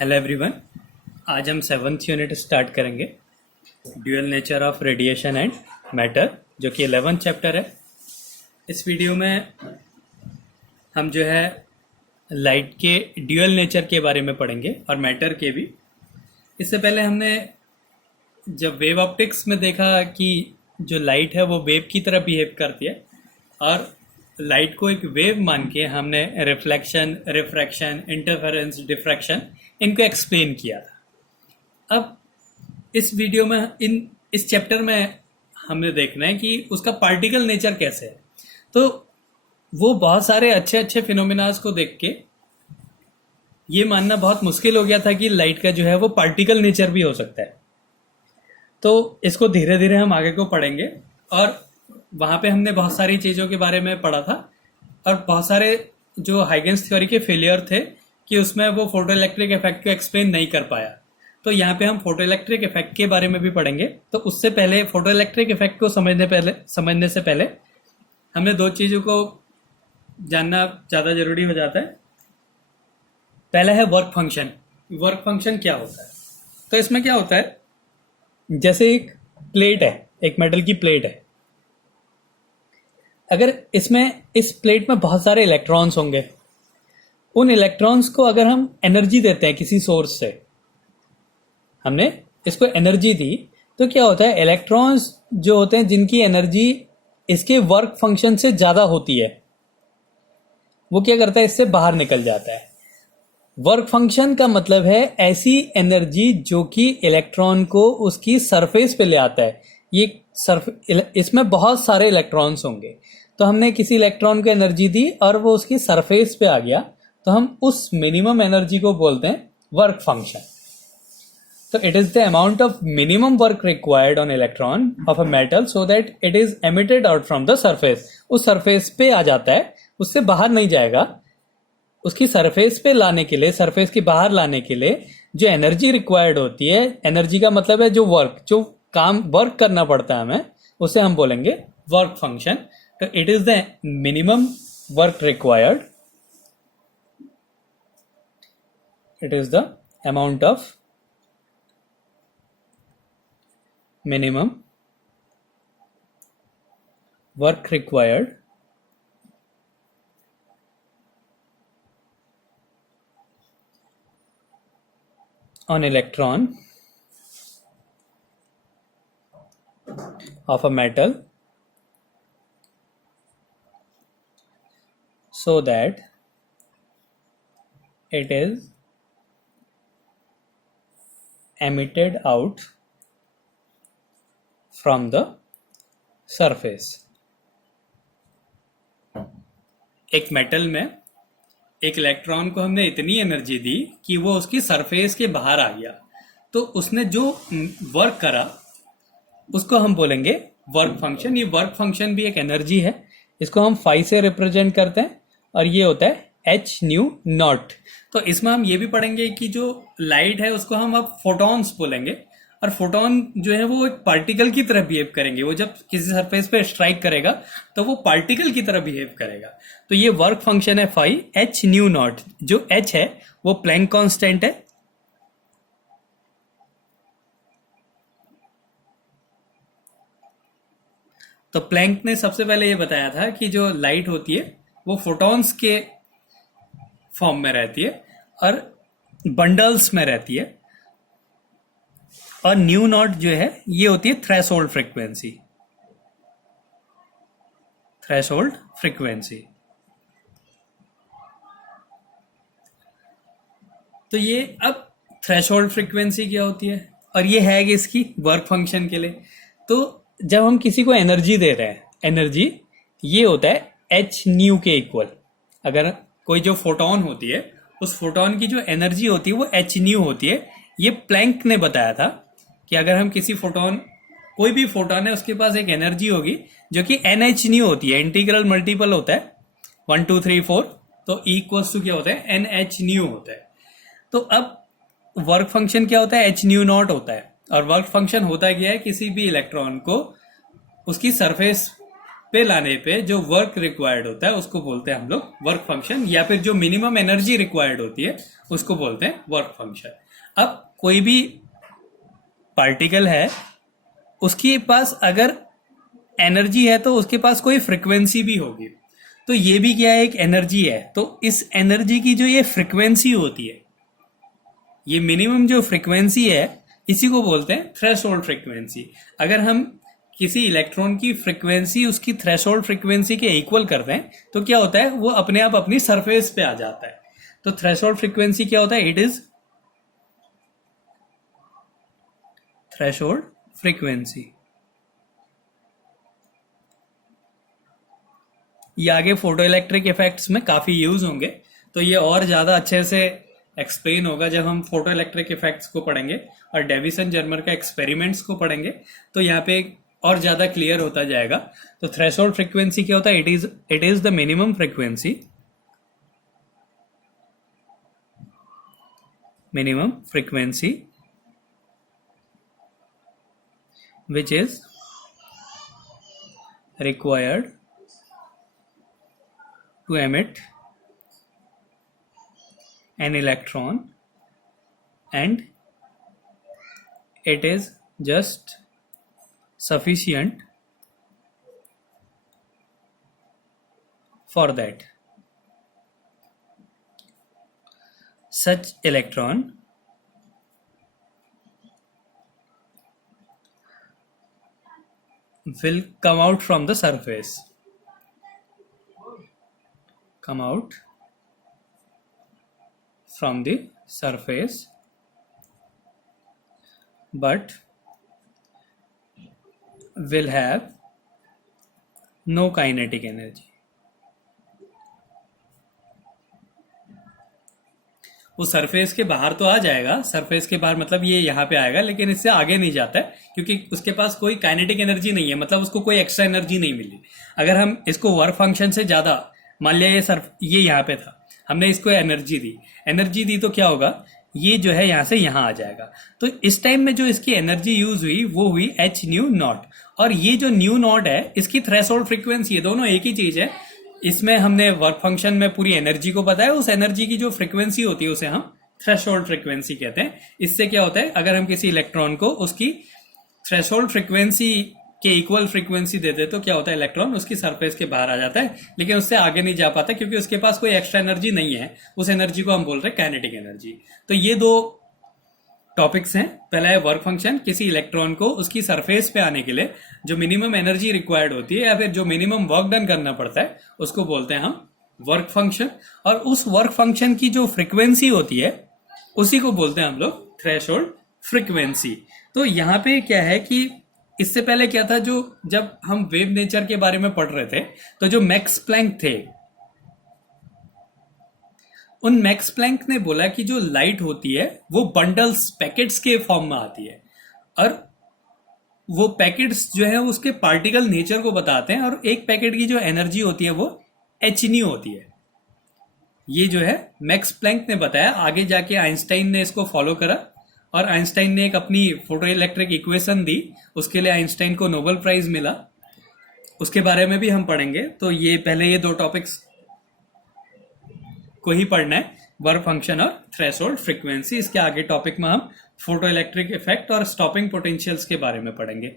Hello everyone. आज हम 7th unit start करेंगे, dual nature of radiation and matter, जो कि 11th चैप्टर है। इस वीडियो में हम जो है लाइट के ड्यूअल नेचर के बारे में पढ़ेंगे और मैटर के भी। इससे पहले हमने जब वेव ऑप्टिक्स में देखा कि जो लाइट है वो वेव की तरह बिहेव करती है और लाइट को एक वेव मान के हमने रिफ्लेक्शन, रिफ्रैक्शन, इंटरफेरेंस, डिफ्रैक्शन इनको एक्सप्लेन किया था। अब इस वीडियो में इस चैप्टर में हमें देखना है कि उसका पार्टिकल नेचर कैसे है। तो वो बहुत सारे अच्छे अच्छे फिनोमिनास को देख के ये मानना बहुत मुश्किल हो गया था कि लाइट का जो है वो पार्टिकल नेचर भी हो सकता है। तो इसको धीरे धीरे हम आगे को पढ़ेंगे और वहाँ पे हमने बहुत सारी चीज़ों के बारे में पढ़ा था और बहुत सारे जो हाइगेंस थ्योरी के फेलियर थे कि उसमें वो फोटो इलेक्ट्रिक इफेक्ट को एक्सप्लेन नहीं कर पाया। तो यहाँ पे हम फोटो इलेक्ट्रिक इफेक्ट के बारे में भी पढ़ेंगे। तो उससे पहले फोटो इलेक्ट्रिक इफेक्ट को समझने से पहले हमने दो चीज़ों को जानना ज़्यादा जरूरी हो जाता है। पहला है वर्क फंक्शन। वर्क फंक्शन क्या होता है? तो इसमें क्या होता है, जैसे एक प्लेट है, एक मेटल की प्लेट है। अगर इस प्लेट में बहुत सारे इलेक्ट्रॉन्स होंगे, उन इलेक्ट्रॉन्स को अगर हम एनर्जी देते हैं किसी सोर्स से, हमने इसको एनर्जी दी, तो क्या होता है, इलेक्ट्रॉन्स जो होते हैं जिनकी एनर्जी इसके वर्क फंक्शन से ज्यादा होती है, वो क्या करता है, इससे बाहर निकल जाता है। वर्क फंक्शन का मतलब है ऐसी एनर्जी जो कि इलेक्ट्रॉन को उसकी सरफेस पे ले आता है। इसमें बहुत सारे इलेक्ट्रॉन्स होंगे, तो हमने किसी इलेक्ट्रॉन को एनर्जी दी और वो उसकी सरफेस पे आ गया, तो हम उस मिनिमम एनर्जी को बोलते हैं वर्क फंक्शन। तो it is the amount of minimum work required on electron of a metal so that it is emitted out from the surface. उस सरफेस पे आ जाता है, उससे बाहर नहीं जाएगा। उसकी सरफेस पे लाने के लिए, सरफेस के बाहर लाने के लिए जो एनर्जी रिक्वायर्ड होती है, एनर्जी का मतलब है जो काम वर्क करना पड़ता है हमें, उसे हम बोलेंगे वर्क फंक्शन। तो it is the minimum work required, it is the amount of minimum work required on electron of a metal so that it is emitted out from the surface। एक metal में एक electron को हमने इतनी energy दी कि वो उसकी surface के बाहर आ गया, तो उसने जो वर्क करा उसको हम बोलेंगे वर्क फंक्शन। ये वर्क फंक्शन भी एक एनर्जी है, इसको हम फाई से रिप्रेजेंट करते हैं और ये होता है एच न्यू नॉट। तो इसमें हम ये भी पढ़ेंगे कि जो लाइट है उसको हम अब फोटॉन्स बोलेंगे, और फोटोन जो है वो एक पार्टिकल की तरह बिहेव करेंगे। वो जब किसी सरफेस पे स्ट्राइक करेगा तो वो पार्टिकल की तरह बिहेव करेगा। तो ये वर्क फंक्शन है फाई एच न्यू नॉट। जो एच है वो प्लैंक कांस्टेंट है, तो प्लैंक ने सबसे पहले ये बताया था कि जो लाइट होती है वो फोटॉन्स के फॉर्म में रहती है और बंडल्स में रहती है, और न्यू नॉट जो है ये होती है थ्रेशोल्ड फ्रीक्वेंसी। थ्रेशोल्ड फ्रीक्वेंसी, तो ये अब थ्रेशोल्ड फ्रीक्वेंसी क्या होती है और ये है कि इसकी वर्क फंक्शन के लिए। तो जब हम किसी को एनर्जी दे रहे हैं, एनर्जी ये होता है एच न्यू के इक्वल। अगर कोई जो फोटोन होती है उस फोटोन की जो एनर्जी होती है वो एच न्यू होती है। ये प्लैंक ने बताया था कि अगर हम किसी फोटोन, कोई भी फोटोन है, उसके पास एक एनर्जी होगी जो कि एन एच न्यू होती है। इंटीग्रल मल्टीपल होता है 1 2 3 4, तो ई इक्वल्स टू क्या होता है, एन एच न्यू होता है। तो अब वर्क फंक्शन क्या होता है, एच न्यू नॉट होता है। और वर्क फंक्शन होता क्या है, किसी भी इलेक्ट्रॉन को उसकी सरफेस पे लाने पे जो वर्क रिक्वायर्ड होता है उसको बोलते हैं हम लोग वर्क फंक्शन, या फिर जो मिनिमम एनर्जी रिक्वायर्ड होती है उसको बोलते हैं वर्क फंक्शन। अब कोई भी पार्टिकल है, उसके पास अगर एनर्जी है तो उसके पास कोई फ्रिक्वेंसी भी होगी। तो ये भी क्या है, एक एनर्जी है। तो इस एनर्जी की जो ये फ्रिक्वेंसी होती है, ये मिनिमम जो फ्रिक्वेंसी है, इसी को बोलते हैं थ्रेशोल्ड फ्रिक्वेंसी। अगर हम किसी इलेक्ट्रॉन की फ्रिक्वेंसी उसकी थ्रेशोल्ड फ्रिक्वेंसी के इक्वल कर दें तो क्या होता है, वो अपने आप अपनी सरफेस पे आ जाता है। तो थ्रेशोल्ड फ्रिक्वेंसी क्या होता है, इट इज थ्रेशोल्ड फ्रीक्वेंसी। ये आगे फोटो इलेक्ट्रिक इफेक्ट्स में काफी यूज होंगे, तो ये और ज्यादा अच्छे से एक्सप्लेन होगा जब हम फोटो इलेक्ट्रिक इफेक्ट्स को पढ़ेंगे और डेविसन जर्मर का एक्सपेरिमेंट्स को पढ़ेंगे, तो यहाँ पे और ज्यादा क्लियर होता जाएगा। तो थ्रेशोल्ड फ्रीक्वेंसी क्या होता है, it is the minimum frequency, minimum frequency which is required to emit an electron, and it is just sufficient for that. Such electron will come out from the surface, come out from the surface, but will have no kinetic energy. वो surface के बाहर तो आ जाएगा, surface के बाहर मतलब ये यहाँ पे आएगा, लेकिन इससे आगे नहीं जाता है क्योंकि उसके पास कोई काइनेटिक एनर्जी नहीं है, मतलब उसको कोई एक्स्ट्रा एनर्जी नहीं मिली। अगर हम इसको वर्क फंक्शन से ज्यादा, मान लिया ये यहाँ पे था, हमने इसको एनर्जी दी तो क्या होगा, ये जो है यहाँ से यहाँ आ जाएगा। तो इस टाइम में जो इसकी एनर्जी यूज हुई वो हुई एच न्यू नॉट, और ये जो न्यू नॉट है इसकी थ्रेशोल्ड फ्रीक्वेंसी है, दोनों एक ही चीज है। इसमें हमने वर्क फंक्शन में पूरी एनर्जी को बताया, उस एनर्जी की जो फ्रीक्वेंसी होती है उसे हम थ्रेशोल्ड फ्रीक्वेंसी कहते हैं। इससे क्या होता है, अगर हम किसी इलेक्ट्रॉन को उसकी थ्रेशोल्ड फ्रीक्वेंसी के इक्वल फ्रीक्वेंसी देते तो क्या होता है, इलेक्ट्रॉन उसकी सरफेस के बाहर आ जाता है, लेकिन उससे आगे नहीं जा पाता क्योंकि उसके पास कोई एक्स्ट्रा एनर्जी नहीं है। उस एनर्जी को हम बोल रहे हैं काइनेटिक एनर्जी। तो ये दो टॉपिक्स हैं। पहला है वर्क फंक्शन, किसी इलेक्ट्रॉन को उसकी सरफेस पे आने के लिए जो मिनिमम एनर्जी रिक्वायर्ड होती है या फिर जो मिनिमम वर्क डन करना पड़ता है उसको बोलते हैं हम वर्क फंक्शन, और उस वर्क फंक्शन की जो फ्रीक्वेंसी होती है उसी को बोलते हैं हम लोग थ्रेशोल्ड फ्रीक्वेंसी। तो यहाँ पे क्या है कि इससे पहले क्या था, जो जब हम वेव नेचर के बारे में पढ़ रहे थे तो जो मैक्स प्लैंक थे, उन मैक्स प्लैंक ने बोला कि जो लाइट होती है वो बंडल्स पैकेट्स के फॉर्म में आती है, और वो पैकेट्स जो है उसके पार्टिकल नेचर को बताते हैं, और एक पैकेट की जो एनर्जी होती है वो एच न्यू होती है। ये जो है मैक्स प्लैंक ने बताया। आगे जाके आइंस्टाइन ने इसको फॉलो करा और आइंस्टाइन ने एक अपनी फोटो इलेक्ट्रिक इक्वेशन दी, उसके लिए आइंस्टाइन को नोबेल प्राइज मिला। उसके बारे में भी हम पढ़ेंगे। तो ये पहले ये दो टॉपिक्स को ही पढ़ना है, वर्क फंक्शन और थ्रेशोल्ड फ्रीक्वेंसी। इसके आगे टॉपिक में हम फोटो इलेक्ट्रिक इफेक्ट और स्टॉपिंग पोटेंशियल्स के बारे में पढ़ेंगे।